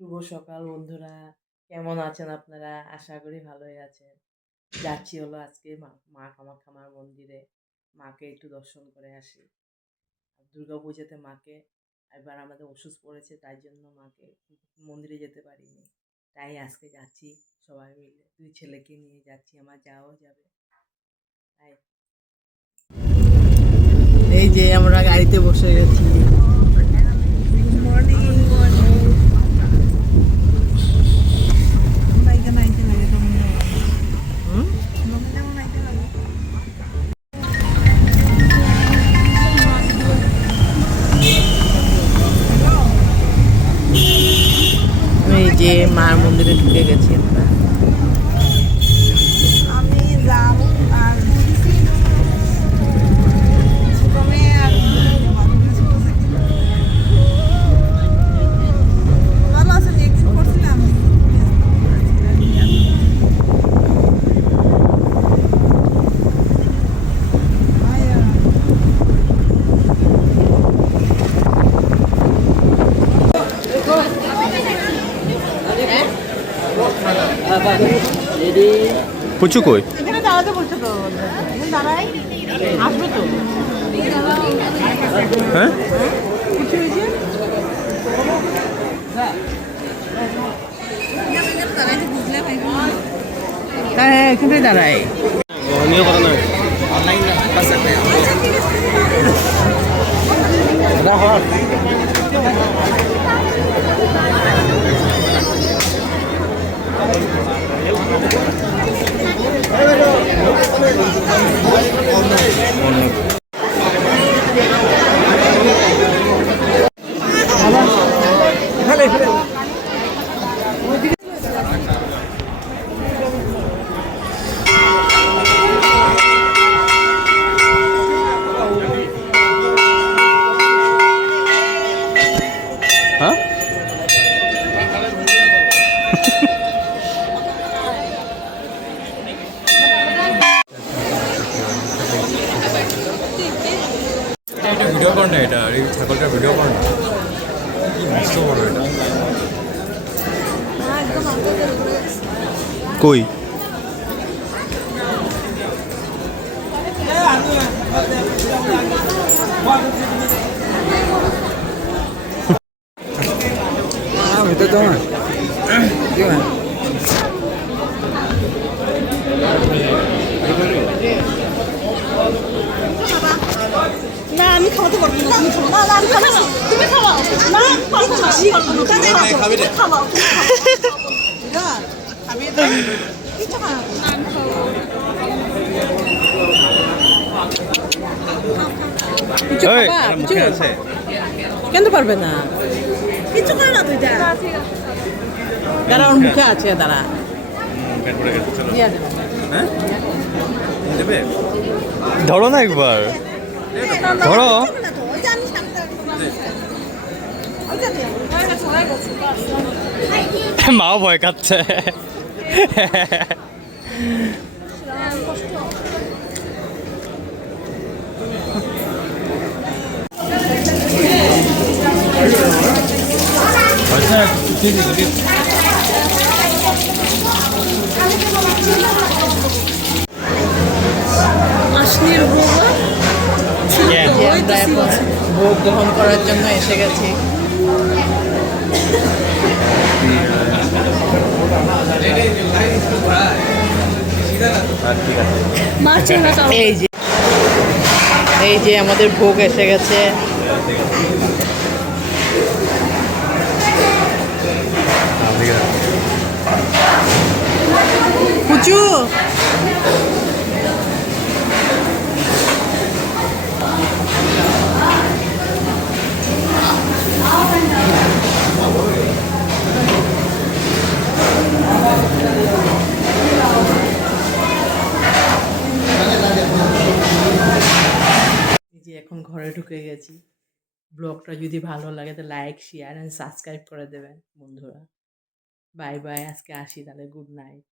শুভ সকাল বন্ধুরা। কেমন আছেন আপনারা? আশা করি ভালোই আছেন। যাচ্ছি হলো আজকে মা কামাখ্যা মার মন্দিরে। মাকে একটু দর্শন করে আসি। দুর্গাপূজাতে মাকে এবার আমাদের অসুস্থ পড়েছে, তাই জন্য মাকে মন্দিরে যেতে পারিনি। তাই আজকে যাচ্ছি সবাই মিলে। 2 ছেলেকে নিয়ে যাচ্ছি, আমার যাও যাবে। তাই এই যে আমরা গাড়িতে বসে গেছি। এই যে মার মন্দিরে ঢুকে গেছি আমরা। পুচু কই? এখানে দাঁড়াতে বলছো তো, এখানে দাঁড়াই আসবে তো। হ্যাঁ হ্যাঁ এখানে দাঁড়াই। হ্যাঁ এটা ভিডিও কর না, এটা এই ছাগলটা ভিডিও কর না। কি মস্ত বড় এটা। কই এটা তোমার কি হয়? না আমি খাওয়াতে পারবো না, তুমি খাও। না আমি খাবো না, তুমি খাওয়াও। না আমি পারবো না, আমি পারবো না, তুমি খাওয়াও। কিছু খাওয়াও। কিছু খাবা? কিছু কেন পারবে না? কিছু খাও না তুই যা। দাঁড়া, ওর মুখে আছে, দাঁড়া। ধরো না একবার, ধরো। মাও ভয় খাচ্ছে। আসনির বউয়া যে আমরা এখন ভোগ গ্রহণ করার জন্য এসে গেছি। এই যে আমাদের ভোগ এসে গেছে। পুচু যে এখন ঘরে ঢুকে গেছি। ব্লগটা যদি ভালো লাগে তো লাইক, শেয়ার অ্যান্ড সাবস্ক্রাইব করে দেবেন বন্ধুরা। বাই বাই, আজকে আসি তাহলে, গুড নাইট।